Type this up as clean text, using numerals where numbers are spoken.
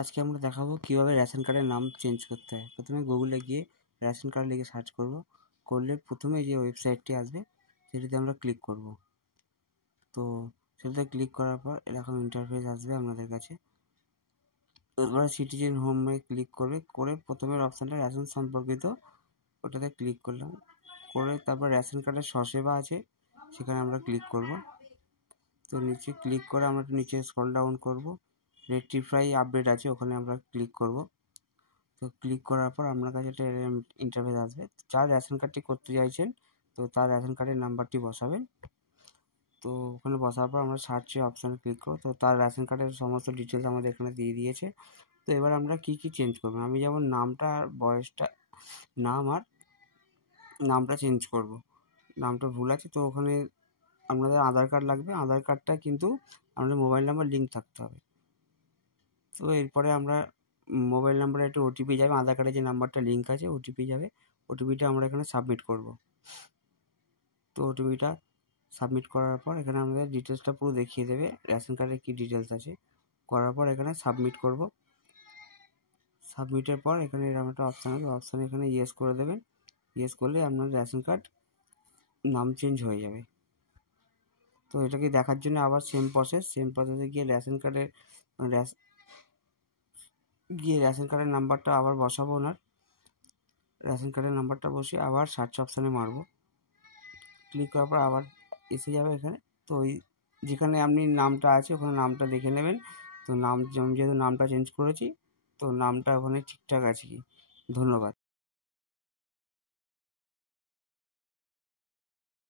আজকে আমরা দেখাবো কিভাবে রেশন কার্ডের নাম চেঞ্জ করতে হয়। প্রথমে গুগলে গিয়ে রেশন কার্ড লিখে সার্চ করব। করলে প্রথমে যে ওয়েবসাইটটি আসবে সেটিতে আমরা ক্লিক করব। তো সেটাতে ক্লিক করার পর এরকম ইন্টারফেস আসবে আপনাদের কাছে। এবার সিটিজেন হোমে ক্লিক করে প্রথমের অপশানটা রেশন সম্পর্কিত ওটাতে ক্লিক করলাম। করে তারপর রেশন কার্ডের স্বসেবা আছে সেখানে আমরা ক্লিক করব। তো নিচে ক্লিক করে আমরা নিচে স্ক্রল ডাউন করব। রেকটিফাই আপডেট আছে ওখানে আমরা ক্লিক করব। তো ক্লিক করার পর আপনার কাছে একটা ইন্টারফেস আসবে। যার রেশন কার্ডটি করতে চাইছেন তো তার রেশন কার্ডের নাম্বারটি বসাবেন। তো ওখানে বসার পর আমরা সার্চে অপশানে ক্লিক করব। তো তার রেশন কার্ডের সমস্ত ডিটেলস আমাদের এখানে দিয়ে দিয়েছে। তো এবার আমরা কি চেঞ্জ করব, আমি যেমন নামটা আর বয়সটা, নামটা চেঞ্জ করব। নামটা ভুল আছে তো ওখানে আপনাদের আধার কার্ড লাগবে। আধার কার্ডটা কিন্তু আপনাদের মোবাইল নাম্বার লিঙ্ক থাকতে হবে। তো এরপরে আমরা মোবাইল নাম্বারে একটা ওটিপি যাবে, আধার কার্ডে যে নাম্বারটা লিঙ্ক আছে ওটিপি যাবে। ওটিপিটা আমরা এখানে সাবমিট করব। তো ওটিপিটা সাবমিট করার পর এখানে আমাদের ডিটেলসটা পুরো দেখিয়ে দেবে, রেশন কার্ডে কী ডিটেলস আছে। করার পর এখানে সাবমিট করব। সাবমিটের পর এখানে এরকম একটা অপশান আছে, অপশানে এখানে ইয়েস করে দেবেন। ইয়েস করলে আপনার রেশন কার্ড নাম চেঞ্জ হয়ে যাবে। তো এটাকে দেখার জন্য আবার সেম প্রসেসে গিয়ে রেশন কার্ডের নাম্বারটা আবার বসাবো। ওনার রেশন কার্ডের নাম্বারটা বসিয়ে আবার সার্চ অপশানে মারব। ক্লিক করার পর আবার এসে যাবে এখানে। তো ওই যেখানে আপনি নামটা আছে ওখানে নামটা দেখে নেবেন। তো যেহেতু নামটা চেঞ্জ করেছি তো নামটা ওখানে ঠিকঠাক আছে কি। ধন্যবাদ।